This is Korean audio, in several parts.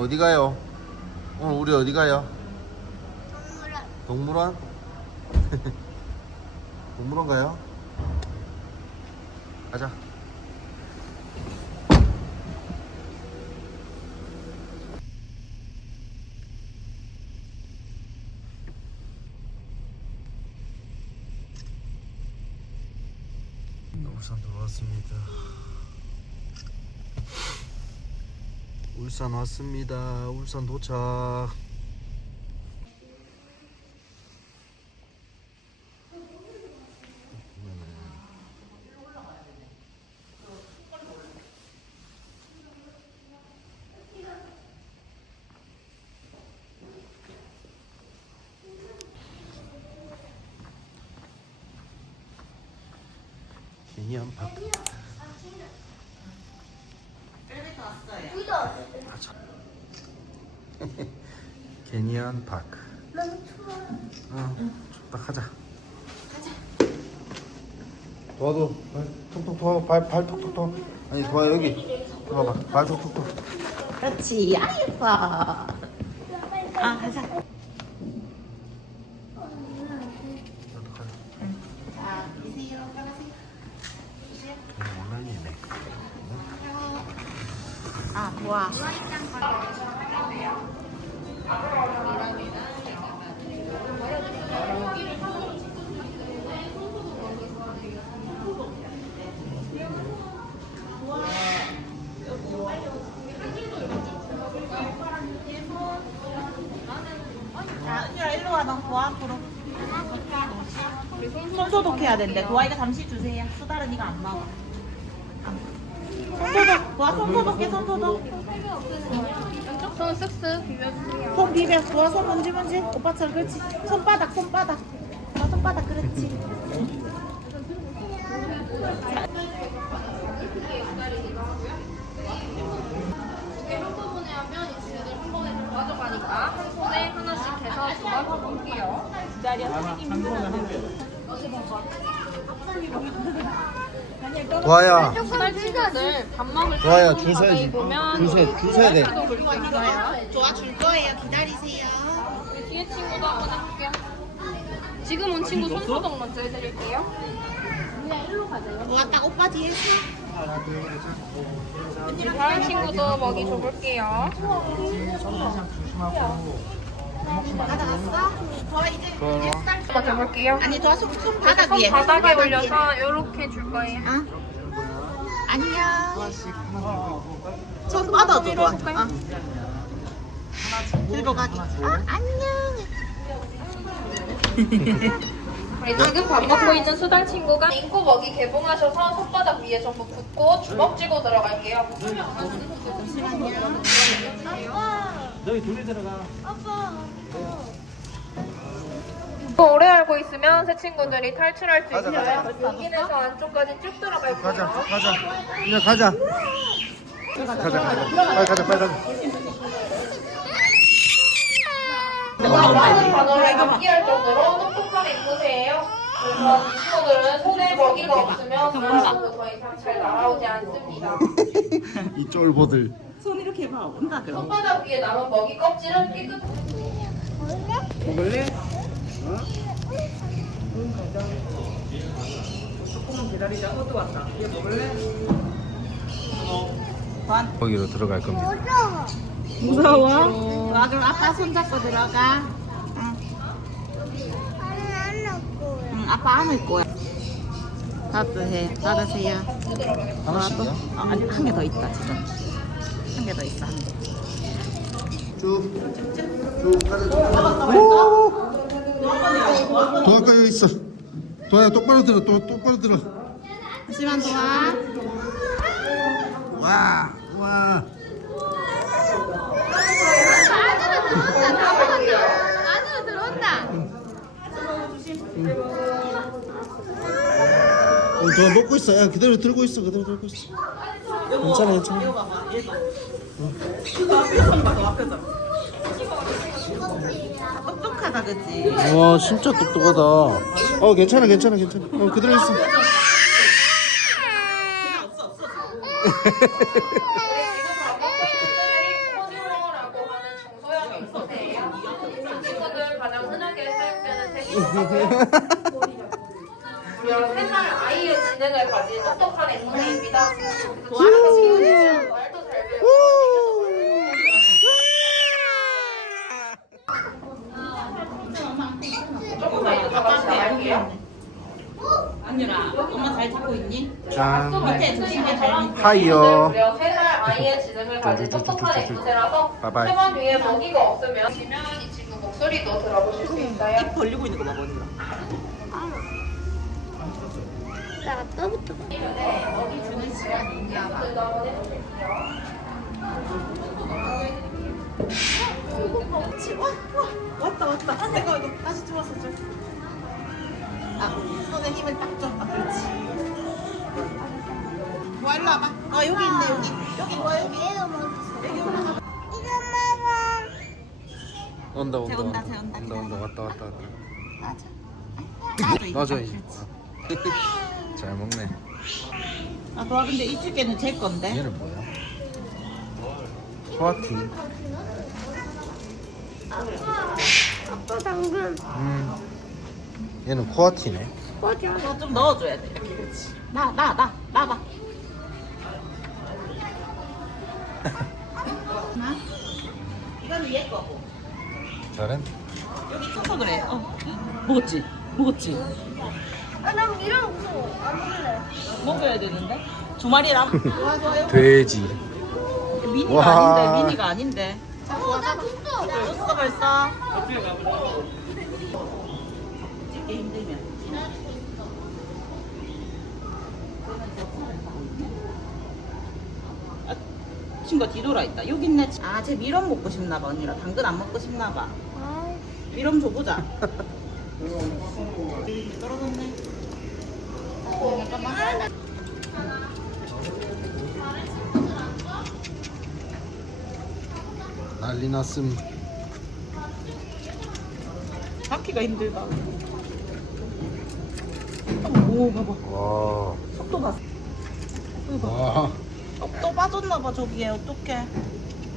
어디 가요? 오늘 우리 어디 가요? 동물원. 동물원? 동물원 가요? 가자. 울산 들어왔습니다. 울산 왔습니다. 울산 도착. 미니언 파크. 개니안 파크. 너무 추워. 어, 춥다 가자. 가자. 도와도 발 톡톡 도와 발발 톡톡 도와. 아니 도와 여기 도와봐 발 톡톡 도와. 그렇지. 아 예뻐. 아 가자. 나도 가자. 자 이세요. 가세요. 그냥 온라인이네. 아 좋아. 일로 와, 너 도와 앞으로. 손 소독해야 된대. 도아이가 잠시 주세요. 수다른이가 안 나와. 손 소독. 도아 손 소독해, 손 소독. 손 쓱쓱 비벼주세요. 손 비벼. 도아 손 문지 문지. 오빠처럼 그렇지. 손바닥, 손바닥. 도아 손바닥 그렇지. 한꺼번에 하면 이 친구들 한 번에 좀 가져가니까 한 손에 하나씩 해서 두번 해볼게요. 도 아야. 수달 친구들 밥 먹을 때 도아야 손줄 서야지. 보면 줄 서, 줄 서야 돼. 도아 줄 거예요. 기다리세요. 우리 뒤에 친구도 한번 해볼게요. 지금 온 친구 손 소독 먼저 해드릴게요. 딱 오빠 뒤에 서. 다른 친구도 먹이 줘볼게요. 가져갔어? 도아 이제. 한번 줘볼게요. 아니 도아 손, 손 바닥 위에. 손 바닥에 올려서 이렇게 줄 거예요. 어? 안녕. 손 뻗어줘, 도아. 어. 들고 가기. 어, 안녕. 우리 지금 밥 먹고 있는 수달 친구가 인코 먹이 개봉하셔서 손바닥 위에 전부 붓고 주먹 쥐고 들어갈게요. 너희 둘이 들어가. 더 오래 알고 있으면 새 친구들이 탈출할 수 가자, 있어요. 여기에서 안쪽까지 쭉 들어갈게요. 가자 가자. 이제 가자. 가자 가자. 빨리 가자 빨리 가자. 단어를 암기할 정도로 똑똑한 인물이에요. 그래서 이 친구들은 손에 먹이가 없으면 그만큼 더 이상 잘 날아오지 않습니다. 이 쫄보들. 손 이렇게 해봐. 온다, 그럼. 손바닥 위에 남은 먹이 껍질은 깨끗. 먹을래? 거기로 들어갈 겁니다. 무서워? 와, 그럼 아빠 손잡고 들어가. 응. 응, 아빠 안을 거야. 따뜻해. 따뜻해요. 하나씩이야? 아, 아니, 한 개 더 있다, 지금. 한개더 있어, 한 개. 쭉쭉. 도아까 여기 있어. 도아야 똑바로 들어. 또 똑바로 들어. 하지만 도와. 와 와. 안으로 들어온다. 어, 도아 먹고 있어. 야 그대로 들고 있어. 그대로 들고 있어. 괜찮아 괜찮아. 똑똑하다 그치? 와 진짜 똑똑하다. 어 괜찮아 괜찮아 괜찮아. 어, 그대로 있어. 그냥 없어. 없어. 정서양이 있으세요? 지능을 가진 똑똑한 앵무새입니다. 도아가 키우는 말도 잘 배우고 조금만 이따 다 같이 나갈게요. 안유라 엄마 잘 잡고 있니? 짠. 밑에 조심해 잘 밑에 하이요. 무려 3살 아이의 지능을 가진 똑똑한 앵무새라서 바이바이. 체만 위에 먹이가 없으면 지면 이 친구 목소리도 들어보실 수 있어요. 입 벌리고 있는 거 봐, 언니가. 나 또부터 네, 먹이 주는 시간 인지하고 한번 해보실게요. 와, 와, 왔다, 왔다. 아, 내가 이거 다시 줘. 아, 손에 힘을 딱 줘. 아, 그렇지. 와, 일로 와봐. 아, 여기 있네, 여기. 여기, 와, 여기. 올라가. 온다 온다 재운다, 재운다, 온다 온다 왔다 왔다 왔다. 놔줘. 놔줘 이제. 잘 먹네. 아, 도와, 근데 이쪽에는 제 건데. 얘는 뭐야? 소아티. 아빠 당근 음. 얘는 코아티네. 꺼져 이거 좀 넣어줘야 돼. 그렇지. 나, 나, 나, 나 봐. 나? 이거는 얘 거고. 잘했. 여기 있어서 그래. 어. 먹었지? 먹었지? 아나 이런 무서워 안 먹을래 먹어야 되는데? 두 마리랑. 좋아, 좋아요. 돼지. 미니가 와. 아닌데, 미니가 아닌데. 어 나 줬어 줬어, 벌써. 찍기 힘들면. 아, 친구가 뒤돌아 있다. 여기 있네. 아, 쟤 미럼 먹고 싶나 봐, 언니라. 당근 안 먹고 싶나 봐. 아 미럼 줘보자. 떨어졌네. 잠깐만. 난리 났음. 잡기가 힘들다. 오, 봐봐. 와. 속도 봤어. 이거 봐. 와. 어, 또 빠졌나 봐, 저기에. 어떡해.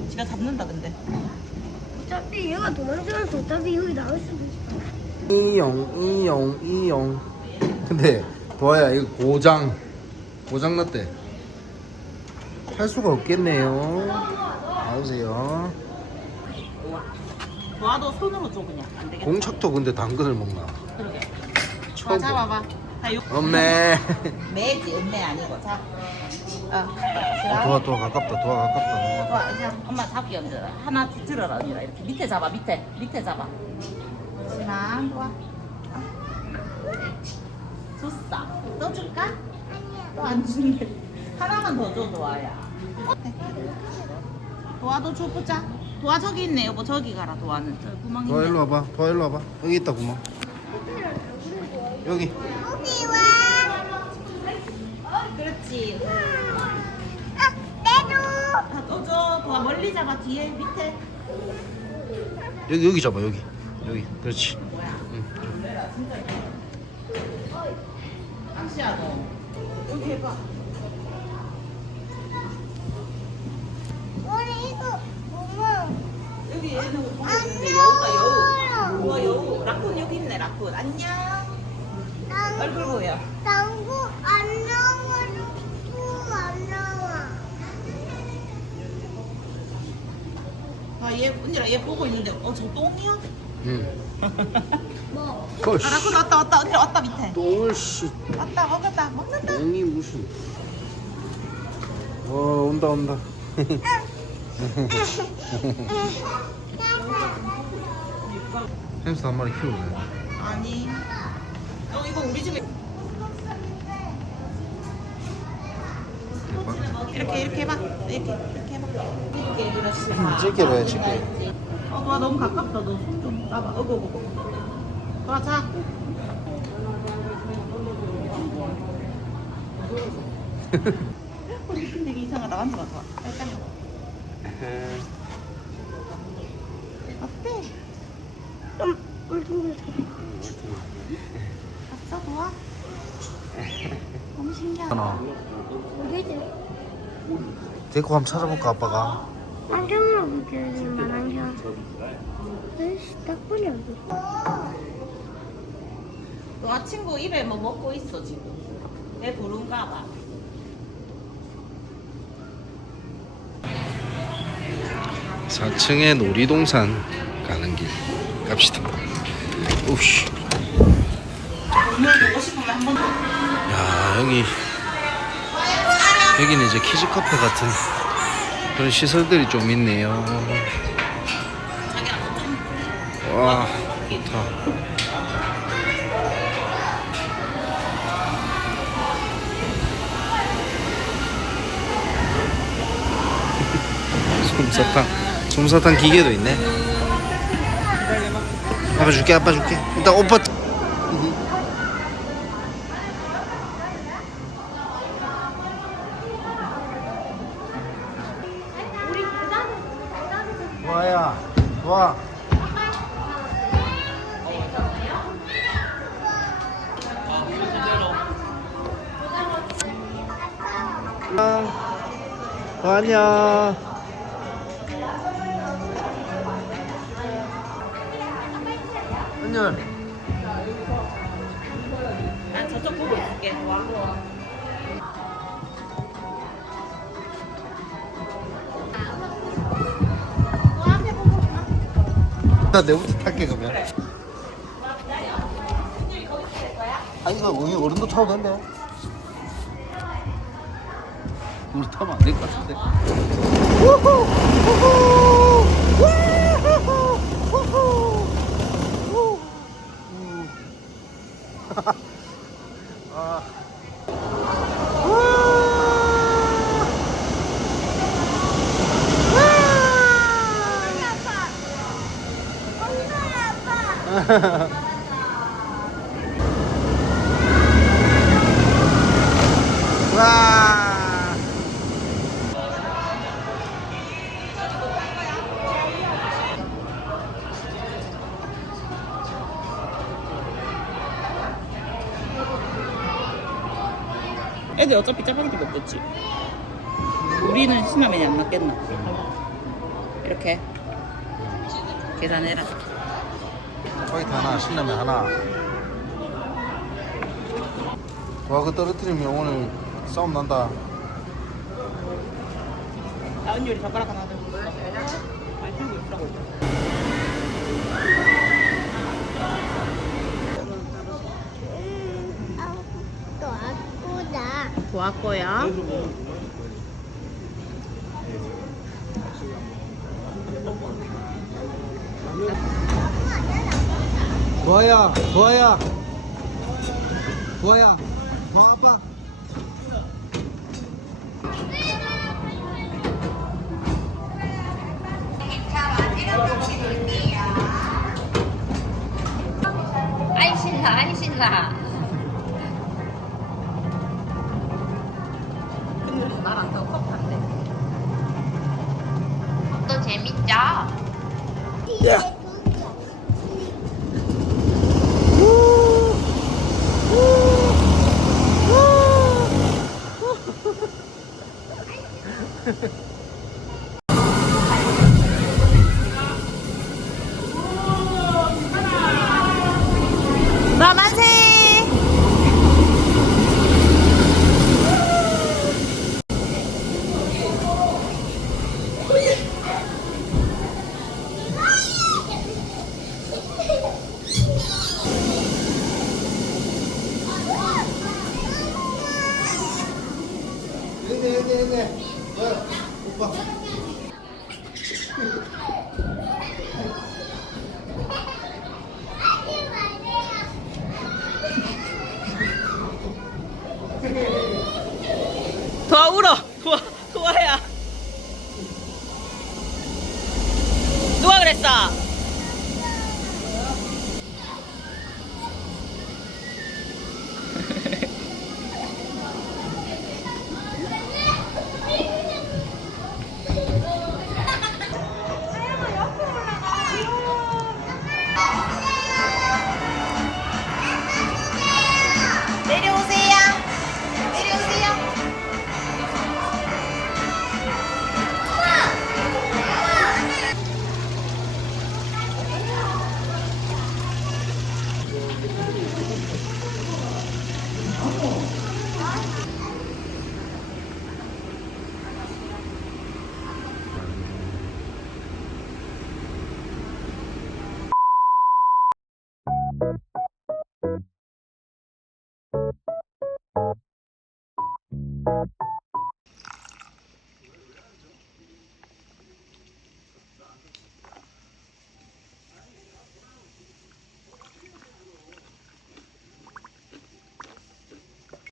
지가 잡는다, 근데. 어차피 얘가 도망쳐서 어차피 여기 나올 수도 있어 이용 이용 이용. 근데 도아야 이거 고장 고장 났대. 할 수가 없겠네요. 나오세요. 도와도 손으로 줘, 그냥. 안 되겠다. 공착도 근데 당근을 먹나? 그러게. 처음 자, 봐. 잡아봐. 자, 요. 엄매. 매지, 은매 아니고. 자. 어. 어, 자. 도아 도아 가깝다 도아 가깝다. 와, 자, 엄마 잡기 언제라. 하나 들어라, 언니라. 이렇게 밑에 잡아, 밑에. 밑에 잡아. 신랑, 좋아. 줬어. 또 줄까? 또 안 준대. 하나만 더 줘, 도아야. 도아도 줘보자. 도아 저기 있네, 여보. 저기 가라, 도아는. 저 구멍 도아 있네. 일로 와봐. 도아 일로 와봐. 여기 있다 구멍. 여기. 여기 와 그렇지. 아, 다 떠줘. 도아 멀리 잡아, 뒤에, 밑에. 여기 여기 잡아 여기. 여기. 그렇지. 뭐야? 응. 낚시야, 너. 여기 해봐. 우리 이거 엄마 여기 얘는 뭐 안녕. 있는데 여우다 여우. 어 여우. 라쿤 여기 있네 라쿤. 안녕. 얼굴 보여. 당구 안 나와 당구 안 나와 아얘 언니라 얘 보고 있는데 어 저 똥이야? 응. 뭐아 라쿤 왔다 왔다 언니 왔다 밑에. 똥을 씨. 왔다 먹었다 먹는다. 똥이 무슨. 와 온다 온다. 햄스터 한 마리 키우네. 아니. 어 이거 우리 집에 이렇게 이렇게 해봐. 이렇게 이렇게 해봐. 이렇게 이렇게. 음, 집게로 해, 집게. 어, 와 너무 가깝다. 너 손 좀 놔봐. 어구 어구. 와 자. 우리 근데 이게 이상하다. 앉아 봐. 일단 어때? 좀 울퉁불퉁 봤어 도와? 너무 신기하다. 여기지 데리고 한번 찾아볼까 아빠가. 안경으로 볼게 만안경 에이씨 딱 보니 어디 와 친구 입에 뭐 먹고 있어 지금. 배 부른가 봐. 사층의 놀이동산 가는 길 갑시다. 오씨. 오늘 보고 싶으면 한번 야 여기 여기는 이제 키즈 카페 같은 그런 시설들이 좀 있네요. 와 좋다. 솜사탕 솜사탕 기계도 있네. 아빠 줄게 아빠 줄게. 일단 오빠. 도아냐 안녕 난 저쪽 보고 있을게. 와. 나 내부터 탈게 그러면 아니 이거 우리 어른도 타도 된대 우리 타면 안 될 것 같은데 우후! 우후! 우후! 우후! 우후! 아. 애들 어차피 짜파게티 먹겠지. 우리는 신라면이 안 맞겠나? 이렇게 계산해라. 파이트 하나, 신라면 하나. 와, 그 떨어뜨리면 오늘 싸움 난다. 나 은율이 젓가락 하나 들고 있어. 많이 들고 있더라고. 또 거야. 도아야, 도아야. 도아야. ねえねえねえ 오빠. 도와 울어. 도와, 도와야. 누가 그랬어?